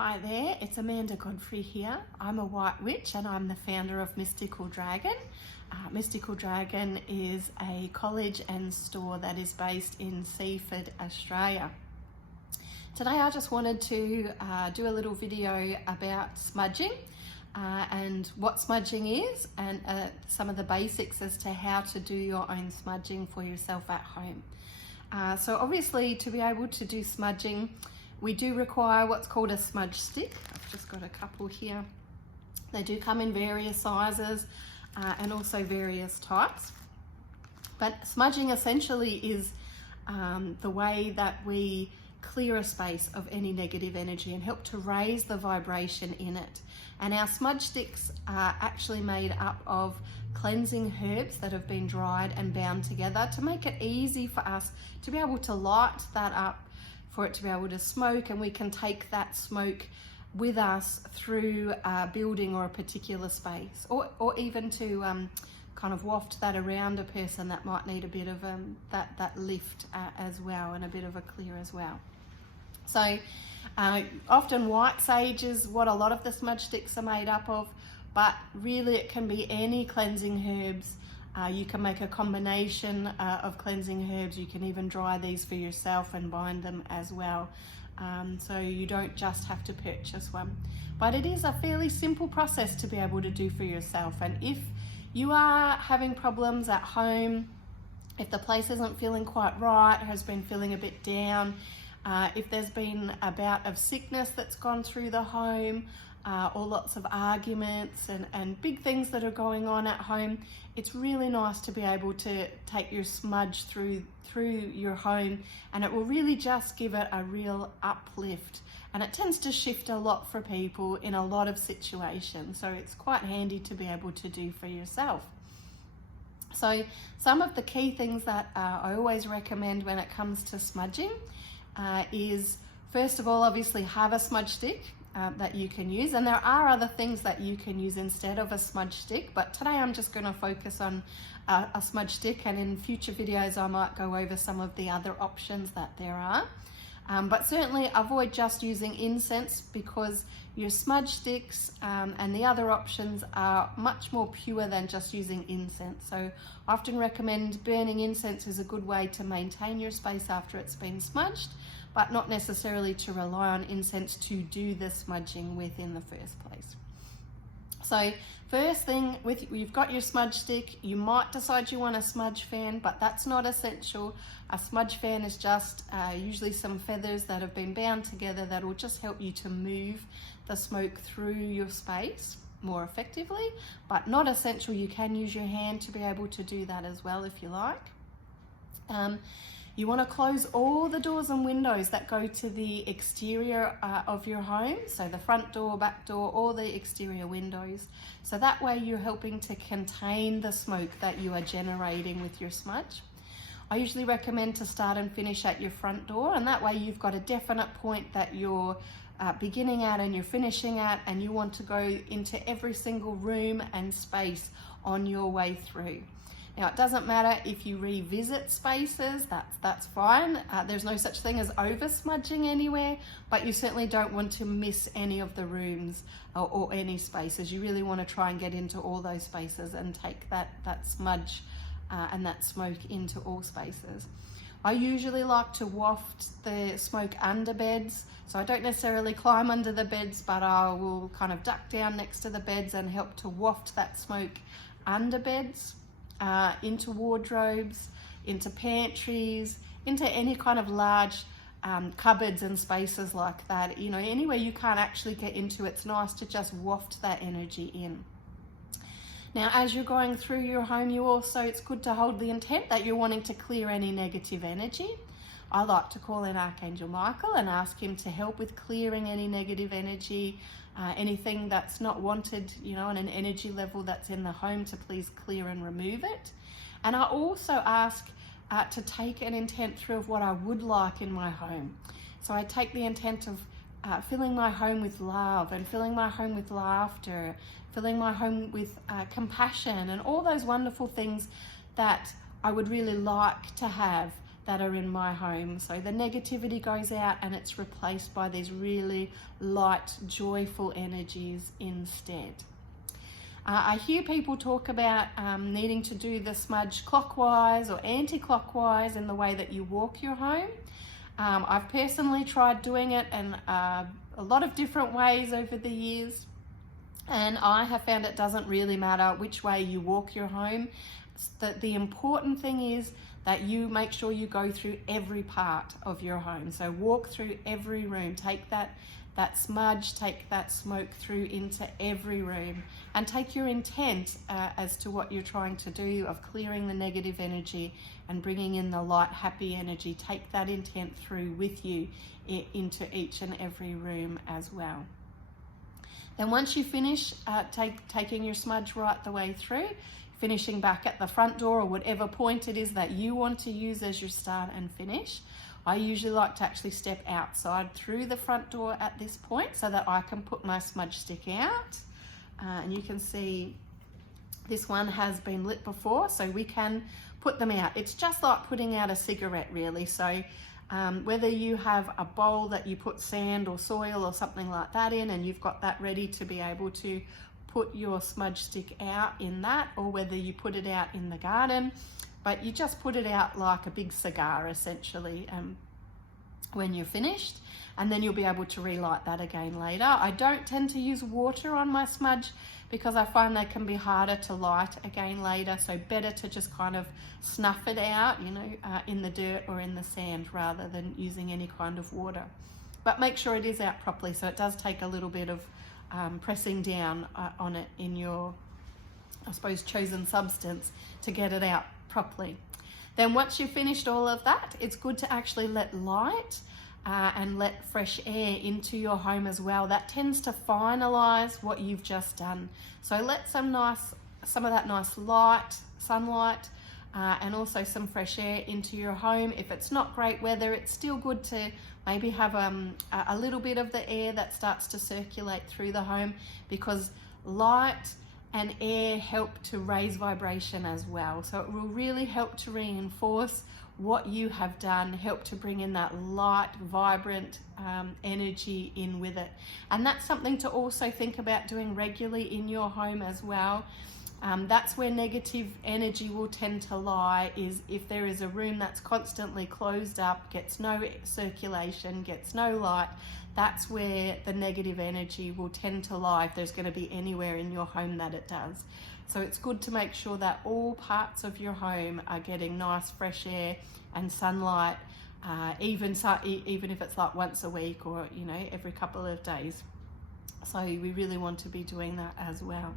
Hi there, it's Amanda Godfrey here. I'm a white witch and I'm the founder of Mystical Dragon. Mystical Dragon is a college and store that is based in Seaford, Australia. Today I just wanted to do a little video about smudging and what smudging is and some of the basics as to how to do your own smudging for yourself at home. So obviously to be able to do smudging, we do require what's called a smudge stick. I've just got a couple here. They do come in various sizes and also various types. But smudging essentially is the way that we clear a space of any negative energy and help to raise the vibration in it. And our smudge sticks are actually made up of cleansing herbs that have been dried and bound together to make it easy for us to be able to light that up, for it to be able to smoke, and we can take that smoke with us through a building or a particular space, or even to kind of waft that around a person that might need a bit of that lift as well, and a bit of a clear as well. So often white sage is what a lot of the smudge sticks are made up of, but really it can be any cleansing herbs. You can make a combination of cleansing herbs. You can even dry these for yourself and bind them as well. So you don't just have to purchase one. But it is a fairly simple process to be able to do for yourself. And if you are having problems at home, if the place isn't feeling quite right, has been feeling a bit down, if there's been a bout of sickness that's gone through the home, or lots of arguments and big things that are going on at home, it's really nice to be able to take your smudge through your home, and it will really just give it a real uplift. And it tends to shift a lot for people in a lot of situations, so it's quite handy to be able to do for yourself. So some of the key things that I always recommend when it comes to smudging is, first of all, obviously have a smudge stick that you can use, and there are other things that you can use instead of a smudge stick, but today I'm just going to focus on a smudge stick, and in future videos I might go over some of the other options that there are. But certainly avoid just using incense, because your smudge sticks and the other options are much more pure than just using incense. So I often recommend burning incense is a good way to maintain your space after it's been smudged, but not necessarily to rely on incense to do the smudging with in the first place. So first thing, you've got your smudge stick, you might decide you want a smudge fan, but that's not essential. A smudge fan is just usually some feathers that have been bound together that will just help you to move the smoke through your space more effectively, but not essential. You can use your hand to be able to do that as well if you like. You want to close all the doors and windows that go to the exterior of your home, so the front door, back door, all the exterior windows. So that way you're helping to contain the smoke that you are generating with your smudge. I usually recommend to start and finish at your front door, and that way you've got a definite point that you're beginning at and you're finishing at, and you want to go into every single room and space on your way through. Now, it doesn't matter if you revisit spaces, that's fine. There's no such thing as over smudging anywhere, but you certainly don't want to miss any of the rooms or any spaces. You really want to try and get into all those spaces and take that smudge and that smoke into all spaces. I usually like to waft the smoke under beds, so I don't necessarily climb under the beds, but I will kind of duck down next to the beds and help to waft that smoke under beds. Into wardrobes, into pantries, into any kind of large cupboards and spaces like that. You know, anywhere you can't actually get into, it's nice to just waft that energy in. Now, as you're going through your home, it's good to hold the intent that you're wanting to clear any negative energy. I like to call in Archangel Michael and ask him to help with clearing any negative energy, anything that's not wanted, you know, on an energy level that's in the home, to please clear and remove it. And I also ask to take an intent through of what I would like in my home. So I take the intent of filling my home with love, and filling my home with laughter, filling my home with compassion, and all those wonderful things that I would really like to have that are in my home. So the negativity goes out and it's replaced by these really light, joyful energies instead. I hear people talk about needing to do the smudge clockwise or anti-clockwise in the way that you walk your home. I've personally tried doing it in a lot of different ways over the years, and I have found it doesn't really matter which way you walk your home. The important thing is that you make sure you go through every part of your home. So walk through every room, take that smudge, take that smoke through into every room, and take your intent as to what you're trying to do of clearing the negative energy and bringing in the light, happy energy. Take that intent through with you into each and every room as well. Then once you finish taking your smudge right the way through, finishing back at the front door or whatever point it is that you want to use as your start and finish, I usually like to actually step outside through the front door at this point so that I can put my smudge stick out. And you can see this one has been lit before, so we can put them out. It's just like putting out a cigarette, really. So whether you have a bowl that you put sand or soil or something like that in, and you've got that ready to be able to put your smudge stick out in that, or whether you put it out in the garden, but you just put it out like a big cigar essentially when you're finished, and then you'll be able to relight that again later. I don't tend to use water on my smudge because I find they can be harder to light again later, so better to just kind of snuff it out, you know, in the dirt or in the sand rather than using any kind of water. But make sure it is out properly, so it does take a little bit of pressing down on it in your, I suppose, chosen substance to get it out properly. Then once you've finished all of that, it's good to actually let light and let fresh air into your home as well. That tends to finalize what you've just done. So let some of that nice light, sunlight, and also some fresh air into your home. If it's not great weather, it's still good to maybe have a little bit of the air that starts to circulate through the home, because light and air help to raise vibration as well. So it will really help to reinforce what you have done, help to bring in that light, vibrant energy in with it. And that's something to also think about doing regularly in your home as well. That's where negative energy will tend to lie, is if there is a room that's constantly closed up, gets no circulation, gets no light, that's where the negative energy will tend to lie, if there's going to be anywhere in your home that it does. So it's good to make sure that all parts of your home are getting nice fresh air and sunlight, even if it's like once a week or, you know, every couple of days. So we really want to be doing that as well.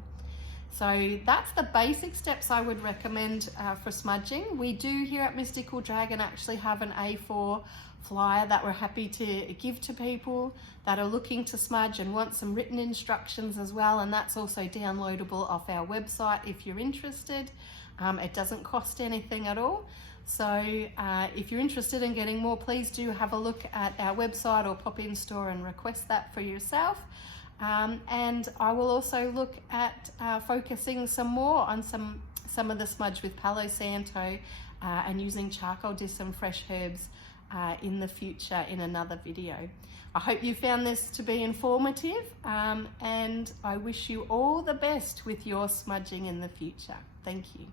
So that's the basic steps I would recommend for smudging. We do here at Mystical Dragon actually have an A4 flyer that we're happy to give to people that are looking to smudge and want some written instructions as well, and that's also downloadable off our website if you're interested. It doesn't cost anything at all. So if you're interested in getting more, please do have a look at our website or pop in store and request that for yourself. And I will also look at focusing some more on some of the smudge with Palo Santo and using charcoal, just some fresh herbs in the future in another video. I hope you found this to be informative, and I wish you all the best with your smudging in the future. Thank you.